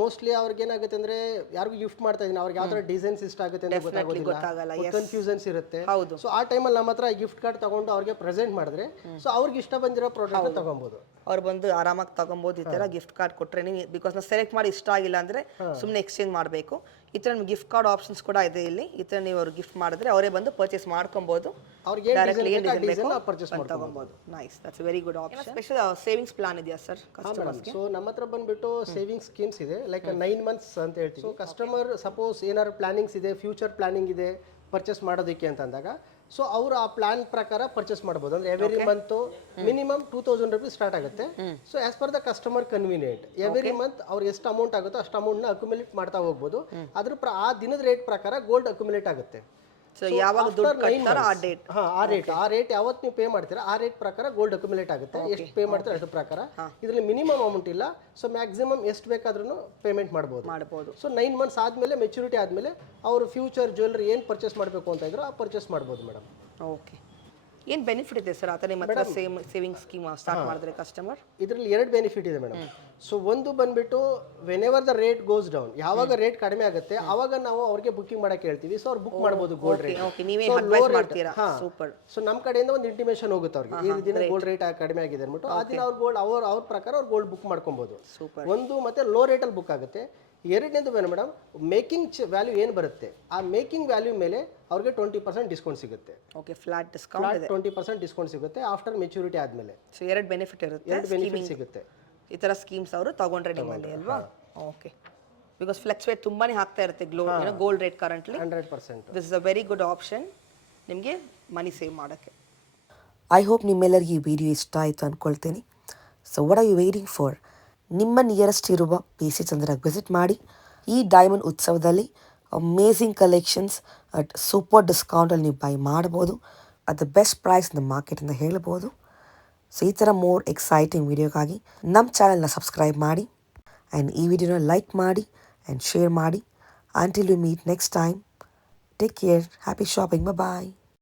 ಮೋಸ್ಟ್ಲಿ ಅವ್ರಿಗೆ ಏನಾಗುತ್ತೆ ಅಂದ್ರೆ ಯಾರಿಗೂ ಗಿಫ್ಟ್ ಮಾಡ್ತಾ ಇದೀನಿ ಅವ್ರಿಗೆ ಯಾವ ಥರ ಡಿಸೈನ್ಸ್ ಇಷ್ಟ ಆಗುತ್ತೆ ಅಂತ ಗೊತ್ತಾಗೋದಿಲ್ಲ, ಕನ್ಫ್ಯೂಷನ್ಸ್ ಇರುತ್ತೆ. ಹೌದು. ಸೊ ಆ ಟೈಮಲ್ಲಿ ನಮ್ಮ ಹತ್ರ ಗಿಫ್ಟ್ ಕಾರ್ಡ್ ತಗೊಂಡು ಅವ್ರಿಗೆ ಪ್ರೆಸೆಂಟ್ ಮಾಡಿದ್ರೆ ಸೊ ಅವ್ರಿಗೆ ಇಷ್ಟ ಬಂದಿರೋ ಪ್ರಾಡಕ್ಟ್ ತಗೊಬೋದು. ಅವ್ರು ಬಂದು ಆರಾಮಾಗಿ ತಗೊಬೋದು. ಈ ಥರ ಗಿಫ್ಟ್ ಕಾರ್ಡ್ ಕೊಟ್ಟರೆ ನೀವು, ಬಿಕಾಸ್ ನಾವು ಸೆಲೆಕ್ಟ್ ಮಾಡಿ ಇಷ್ಟ ಆಗಿಲ್ಲ ಅಂದರೆ ಸುಮ್ಮನೆ ಎಕ್ಸ್ಚೇಂಜ್ ಮಾಡಬೇಕು. ಈ ಥರ ನಿಮ್ಗೆ ಗಿಫ್ಟ್ ಕಾರ್ಡ್ ಆಪ್ಷನ್ಸ್ ಕೂಡ ಇದೆ ಇಲ್ಲಿ. ಈ ಥರ ನೀವು ಅವ್ರಿಗೆ ಗಿಫ್ಟ್ ಮಾಡಿದ್ರೆ ಅವರೇ ಬಂದು ಪರ್ಚೇಸ್ ಮಾಡ್ಕೊಬೋದು. ಅವ್ರಿಗೆ ಡೈರೆಕ್ಟ್ಲಿ ಏನು ಡಿಸೈನ್ ಬೇಕು ಪರ್ಚೇಸ್ ತಗೊಬೋದು. Nice, that's very good option. Special savings plan ಇದೆಯಾ ಸರ್ ಕಸ್ಟಮರ್ಸ್ಗೆ? ಸೊ ನಮ್ಮ ಹತ್ರ ಬಂದ್ಬಿಟ್ಟು ಸೇವಿಂಗ್ ಸ್ಕೀಮ್ಸ್ ಇದೆ, ಲೈಕ್ 9 months ಅಂತ ಹೇಳ್ತೀವಿ. ಸೊ ಕಸ್ಟಮರ್ ಸಪೋಸ್ ಏನಾದ್ರು ಪ್ಲಾನಿಂಗ್ಸ್ ಇದೆ, ಫ್ಯೂಚರ್ ಪ್ಲಾನಿಂಗ್ ಇದೆ ಪರ್ಚೇಸ್ ಮಾಡೋದಕ್ಕೆ ಅಂತ ಅಂದಾಗ ಸೊ ಅವರು ಆ ಪ್ಲಾನ್ ಪ್ರಕಾರ ಪರ್ಚೇಸ್ ಮಾಡ್ಬೋದು. ಅಂದ್ರೆ every month minimum 2000 rupees start ಆಗುತ್ತೆ. So as per the customer convenient every month ಅವ್ರಿಗೆ ಎಷ್ಟು ಅಮೌಂಟ್ ಆಗುತ್ತೋ ಅಷ್ಟು ಅಮೌಂಟ್ನ ಅಕ್ಯುಮುಲೇಟ್ ಮಾಡ್ತಾ ಹೋಗ್ಬೋದು. ಅದ್ರ ಆ ದಿನದ ರೇಟ್ ಪ್ರಕಾರ ಗೋಲ್ಡ್ ಅಕ್ಯುಮುಲೇಟ್ ಆಗುತ್ತೆ. ಸೊ ಯಾವಾಗ ದುಡ್ಡು ಕಟ್ತಾರೋ ಆ ಡೇಟ್, ಆ ರೇಟ್ ಯಾವತ್ತು ನೀವು ಪೇ ಮಾಡ್ತೀರಾ ಆ ರೇಟ್ ಪ್ರಕಾರ ಗೋಲ್ಡ್ ಅಕ್ಯುಮುಲೇಟ್ ಆಗುತ್ತೆ. ಎಷ್ಟು ಪೇ ಮಾಡ್ತೀರಾ ಅದ್ರ ಪ್ರಕಾರ. ಇದರಲ್ಲಿ ಮಿನಿಮಮ್ ಅಮೌಂಟ್ ಇಲ್ಲ. ಸೊ ಮ್ಯಾಕ್ಸಿಮಮ್ ಎಷ್ಟು ಬೇಕಾದ್ರೂ ಪೇಮೆಂಟ್ ಮಾಡ್ಬೋದು. ಸೊ 9 months ಆದಮೇಲೆ ಮೆಚುರಿಟಿ ಆದಮೇಲೆ ಅವರು ಫ್ಯೂಚರ್ ಜ್ಯುವೆಲ್ಲರಿ ಏನು ಪರ್ಚೇಸ್ ಮಾಡಬೇಕು ಅಂತ ಇದ್ರು ಆ ಪರ್ಚೇಸ್ ಮಾಡ್ಬೋದು ಮೇಡಮ್. ಓಕೆ. ಏನು ಬೆನಿಫಿಟ್ ಇದೆ ಸರ್ ಆ ಥರ ನಿಮ್ಮ ಹತ್ರ ಸೇವಿಂಗ್ ಸ್ಕೀಮ್ ಸ್ಟಾರ್ಟ್ ಮಾಡಿದ್ರೆ ಕಸ್ಟಮರ್? ಇದರಲ್ಲಿ 2 ಬೆನಿಫಿಟ್ ಇದೆ ಮೇಡಮ್. ಸೊ ಒಂದು ಬಂದ್ಬಿಟ್ಟು whenever the rate goes down, ಯಾವಾಗ ರೇಟ್ ಕಡಿಮೆ ಆಗುತ್ತೆ ಅವಾಗ ನಾವು ಅವ್ರಿಗೆ ಬುಕಿಂಗ್ ಮಾಡಕ್ಕೆ ಹೇಳ್ತೀವಿ. ಸೊ ಅವ್ರು ಬುಕ್ ಮಾಡ್ಬೋದು ಗೋಲ್ಡ್ ರೇಟ್. ಓಕೆ, ನೀವೇ ಅಡ್ವೈಸ್ ಮಾಡ್ತೀರಾ? ಸೂಪರ್. ಸೊ ನಮ್ಮ ಕಡೆಯಿಂದ ಒಂದು ಇಂಟಿಮೇಷನ್ ಹೋಗುತ್ತೆ ಅವ್ರಿಗೆ, ಈ ದಿನ ಗೋಲ್ಡ್ ರೇಟ್ ಕಡಿಮೆ ಆಗಿದೆ ಅಂದ್ಬಿಟ್ಟು ಆ ದಿನ ಅವ್ರು ಗೋಲ್ಡ್ ಅವ್ರ ಪ್ರಕಾರ ಅವ್ರು ಗೋಲ್ಡ್ ಬುಕ್ ಮಾಡ್ಕೊಬೋದು. ಸೂಪರ್. ಒಂದು ಮತ್ತೆ ಲೋ ರೇಟಲ್ಲಿ ಬುಕ್ ಆಗುತ್ತೆ. ಎರಡನೇದು ಮೇಡಮ್ ಮೇಕಿಂಗ್ ವ್ಯಾಲ್ಯೂ ಏನು ಬರುತ್ತೆ ಆ ಮೇಕಿಂಗ್ ವ್ಯಾಲ್ಯೂ ಮೇಲೆ ಅವ್ರಿಗೆ 20% ಡಿಸ್ಕೌಂಟ್ ಸಿಗುತ್ತೆ. ಓಕೆ, ಫ್ಲಾಟ್ ಡಿಸ್ಕೌಂಟ್ ಇದೆ. 20% ಡಿಸ್ಕೌಂಟ್ ಸಿಗುತ್ತೆ ಆಫ್ಟರ್ ಮೆಚುರಿಟಿ ಆದಮೇಲೆ. ಸೊ 2 ಬೆನಿಫಿಟ್ ಇರುತ್ತೆ. 2 ಬೆನಿಫಿಟ್ ಸಿಗುತ್ತೆ ಈ ಥರ ಸ್ಕೀಮ್ಸ್ ಅವರು ತಗೊಂಡ್ರೆ ನಿಮ್ಮಲ್ಲಿ ಅಲ್ವಾ? ಓಕೆ, ಬಿಕಾಸ್ ಫ್ಲಕ್ಚುಯೇಟ್ ತುಂಬಾನೇ ಆಗ್ತಾ ಇರುತ್ತೆ gold rate currently. 100%. This is a very good option ನಿಮಗೆ ಮನಿ ಸೇವ್ ಮಾಡೋಕ್ಕೆ. ಐ ಹೋಪ್ ನಿಮ್ಮೆಲ್ಲರಿಗೆ ಈ ವಿಡಿಯೋ ಇಷ್ಟ ಆಯಿತು ಅಂದ್ಕೊಳ್ತೀನಿ. So what are you waiting for? ನಿಮ್ಮ ನಿಯರೆಸ್ಟ್ ಇರುವ PC ಚಂದ್ರಕ್ಕೆ ವಿಸಿಟ್ ಮಾಡಿ. ಈ ಡೈಮಂಡ್ ಉತ್ಸವದಲ್ಲಿ ಅಮೇಝಿಂಗ್ ಕಲೆಕ್ಷನ್ಸ್ ಅಟ್ ಸೂಪರ್ ಡಿಸ್ಕೌಂಟಲ್ಲಿ ನೀವು ಬೈ ಮಾಡ್ಬೋದು. At the best price in the market ಅಂತ ಹೇಳ್ಬೋದು. ಸೊ ಈ ಥರ ಮೋರ್ ಎಕ್ಸೈಟಿಂಗ್ ವಿಡಿಯೋಗಾಗಿ ನಮ್ಮ ಚಾನಲ್ನ ಸಬ್ಸ್ಕ್ರೈಬ್ ಮಾಡಿ ಆ್ಯಂಡ್ ಈ ವಿಡಿಯೋನ ಲೈಕ್ ಮಾಡಿ ಆ್ಯಂಡ್ ಶೇರ್ ಮಾಡಿ. Until you meet next time, take care, happy shopping, bye.